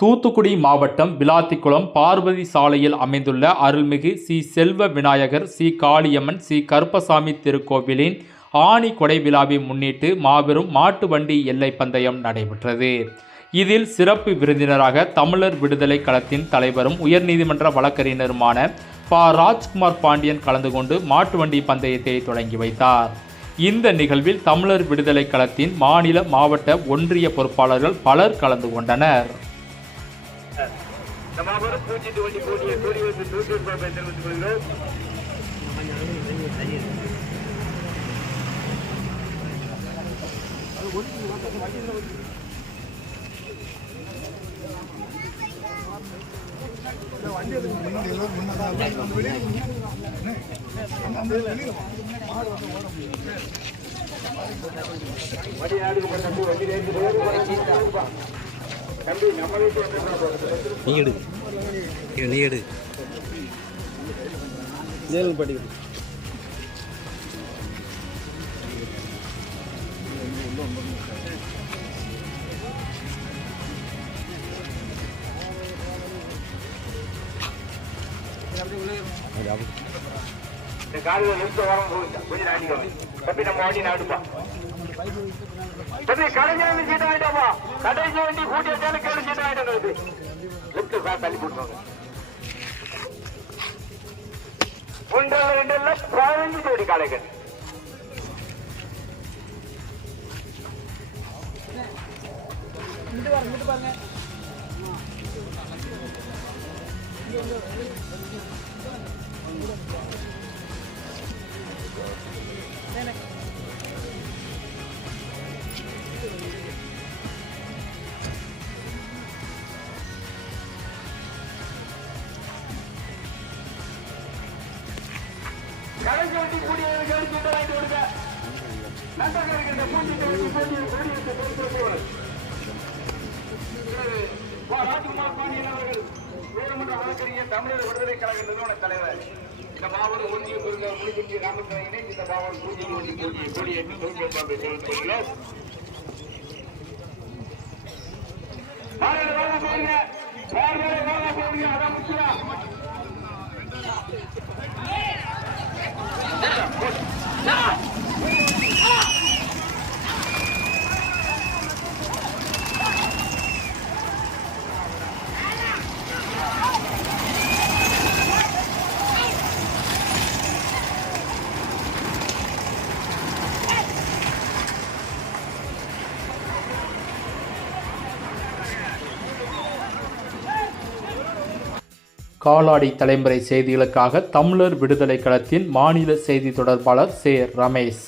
தூத்துக்குடி மாவட்டம் விளாத்திக்குளம் பார்வதி சாலையில் அமைந்துள்ள அருள்மிகு ஸ்ரீ செல்வ விநாயகர் ஸ்ரீ காளியம்மன் ஸ்ரீ கருப்பசாமி திருக்கோவிலின் ஆணி கொடை விழாவை முன்னிட்டு மாபெரும் மாட்டு வண்டி எல்லை பந்தயம் நடைபெற்றது. இதில் சிறப்பு விருந்தினராக தமிழர் விடுதலை களத்தின் தலைவரும் உயர்நீதிமன்ற வழக்கறிஞருமான ப. ராஜ்குமார் பாண்டியன் கலந்து கொண்டு மாட்டு வண்டி பந்தயத்தை தொடங்கி வைத்தார். இந்த நிகழ்வில் தமிழர் விடுதலை களத்தின் மாநில மாவட்ட ஒன்றிய பொறுப்பாளர்கள் பலர் கலந்து கொண்டனர். நம்ம அப்புறம் பூச்சிட்டு வண்டி போட்டியை கூடி வந்து தூக்கி பாப்பை தெரிவித்துக் கொள்கிறோம். வண்டி நாடுக்கு பண்ணி வண்டி நேற்று தம்பி நீ எடு. இது நீ எடு. ஜெயலலிதா பாட்டி இந்த காலையில் நிறுத்த வரம் போகுது. கொஞ்சம் நம்ம நாடுப்பா கடைஞ்சாலும் சீட்டை கடைசி வண்டி கூட்டி வச்சாலும் கேடு சீட்டை ஆயிட்டாங்க லெப்ட் சார் தள்ளி போட்டுருவாங்க. ஒன்றரை ரெண்டுல பதினஞ்சு ஜோடி காளைகள். கடைசி வண்டி கூடிய கேடு சீட்டை விடுங்க நண்பர்களுக்கு இந்த பூச்சி போட்டி கூடி வச்சு ராஜ்குமார் பாண்டியன் அவர்கள் வேறுமன்ற வழக்கறிஞர் தமிழர் விடுதலை கழக நிறுவன தலைவர் இந்த மாவட்ட ஒன்றிய குழுந்த முடிக்குட்டி ராமச்சந்திரன் இணைந்து இந்த மாவட்ட பூஜை ஒன்றி போட்டியை கொடியேற்றி தொழில்நுட்பத்தை தெரிவித்துக் கொள்கிறோம் மாநில வேலை போடுங்க அதான் முக்கியம் காலாடி தலைமுறை செய்திகளுக்காக தமிழர் விடுதலை களத்தின் மாநில செய்தி தொடர்பாளர் சே ரமேஷ்.